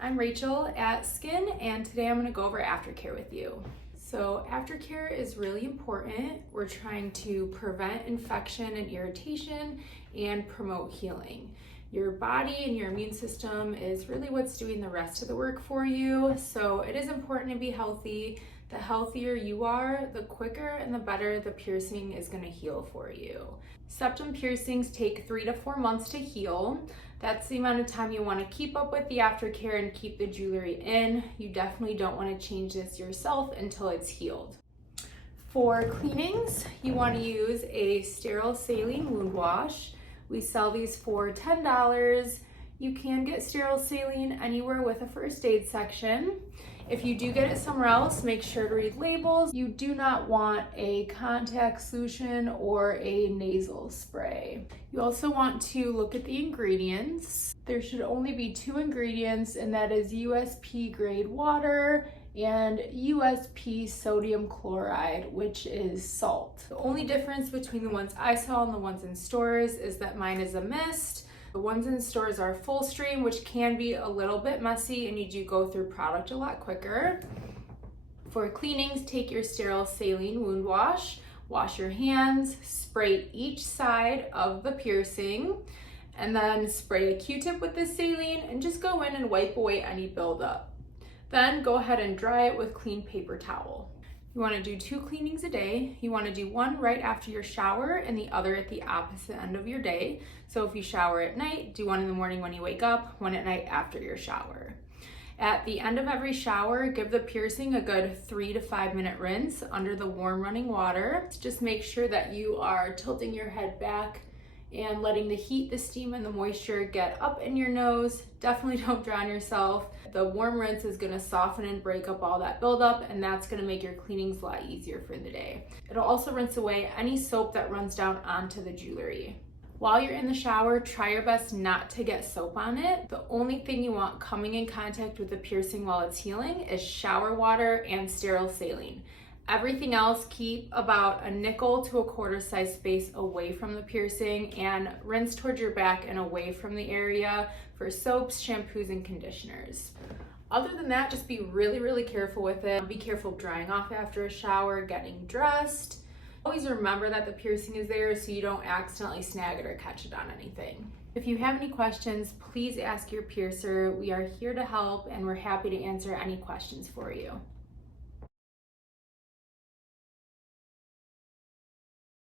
I'm Rachel at Skin, and today I'm going to go over Aftercare with you. So Aftercare is really important. We're trying to prevent infection and irritation and promote healing. Your body and your immune system is really what's doing the rest of the work for you. So it is important to be healthy. The healthier you are, the quicker and the better the piercing is going to heal for you. Septum piercings take 3 to 4 months to heal. That's the amount of time you want to keep up with the aftercare and keep the jewelry in. You definitely don't want to change this yourself until it's healed. For cleanings, you want to use a sterile saline wound wash. We sell these for $10. You can get sterile saline anywhere with a first aid section. If you do get it somewhere else, make sure to read labels. You do not want a contact solution or a nasal spray. You also want to look at the ingredients. There should only be 2 ingredients, and that is USP grade water and USP sodium chloride, which is salt. The only difference between the ones I sell and the ones in stores is that mine is a mist. The ones in stores are full stream, which can be a little bit messy and you do go through product a lot quicker. For cleanings, take your sterile saline wound wash, wash your hands, spray each side of the piercing, and then spray a Q-tip with the saline and just go in and wipe away any buildup. Then go ahead and dry it with clean paper towel. You want to do 2 cleanings a day. You want to do one right after your shower and the other at the opposite end of your day. So if you shower at night, do one in the morning when you wake up, one at night after your shower. At the end of every shower, give the piercing a good 3 to 5 minute rinse under the warm running water. Just make sure that you are tilting your head back and letting the heat, the steam, and the moisture get up in your nose. Definitely don't drown yourself. The warm rinse is gonna soften and break up all that buildup, and that's gonna make your cleanings a lot easier for the day. It'll also rinse away any soap that runs down onto the jewelry. While you're in the shower, try your best not to get soap on it. The only thing you want coming in contact with the piercing while it's healing is shower water and sterile saline. Everything else, keep about a nickel to a quarter size space away from the piercing and rinse towards your back and away from the area for soaps, shampoos, and conditioners. Other than that, just be really careful with it. Be careful drying off after a shower, getting dressed. Always remember that the piercing is there so you don't accidentally snag it or catch it on anything. If you have any questions, please ask your piercer. We are here to help and we're happy to answer any questions for you.